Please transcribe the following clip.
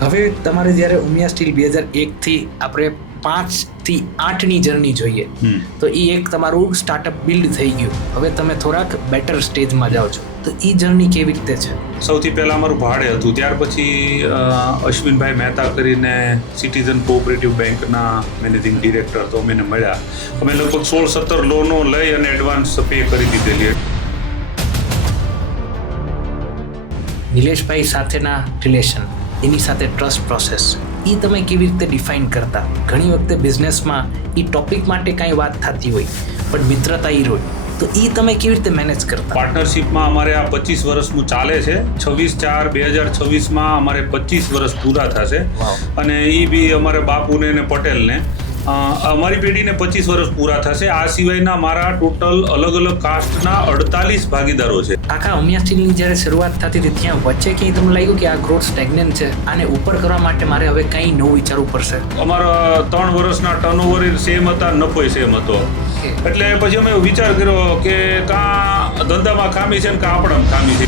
હવે તમારે જ્યારે ઉમિયા સ્ટીલ 2001થી આપણે 5 થી 8ની જર્ની જોઈએ તો એ એક તમારું સ્ટાર્ટઅપ બિલ્ડ થઈ ગયું. હવે તમે થોડાક બેટર સ્ટેજમાં જાઓ છો, તો એ જર્ની કેવી રીતે છે? સૌથી પહેલાં અમારું ભાડે હતું, ત્યાર પછી અશ્વિનભાઈ મહેતા કરીને સિટીઝન કોઓપરેટિવ બેંકના મેનેજિંગ ડિરેક્ટર તો અમને મળ્યા. અમે લગભગ 16-17 લોનો લઈ અને એડવાન્સ પે કરી દીધેલી. નિલેશભાઈ સાથેના રિલેશન, એની સાથે ટ્રસ્ટ પ્રોસેસ, એ તમે કેવી રીતે ડિફાઇન કરતા? ઘણી વખતે બિઝનેસમાં એ ટોપિક માટે કાંઈ વાત થતી હોય પણ મિત્રતા એ હોય, તો એ તમે કેવી રીતે મેનેજ કરતા? પાર્ટનરશિપમાં અમારે આ 25 વર્ષનું ચાલે છે. 26/4/2026 અમારે 25 વર્ષ પૂરા થશે. અને એ બી અમારે બાપુને ને પટેલને અમારી પેઢીને 25 વર્ષ પૂરા થશે. આ સિવાયના મારા ટોટલ અલગ અલગ કાસ્ટના 48 ભાગીદારો છે. આખા ઉમિયા સ્ટીલની જ્યારે શરૂઆત થતી હતી ત્યાં વચ્ચે ક્યાંય તમને લાગ્યું કે આ ગ્રોથ સ્ટેગ્નન્ટ છે, આને ઉપર કરવા માટે મારે હવે કંઈ નવું વિચારવું પડશે? અમારા 3 વર્ષના ટર્નઓવર સેમ હતા, નફો સેમ હતો. એટલે પછી અમે વિચાર કર્યો કે કાં ધંધામાં ખામી છે ને કાં આપણામાં ખામી છે.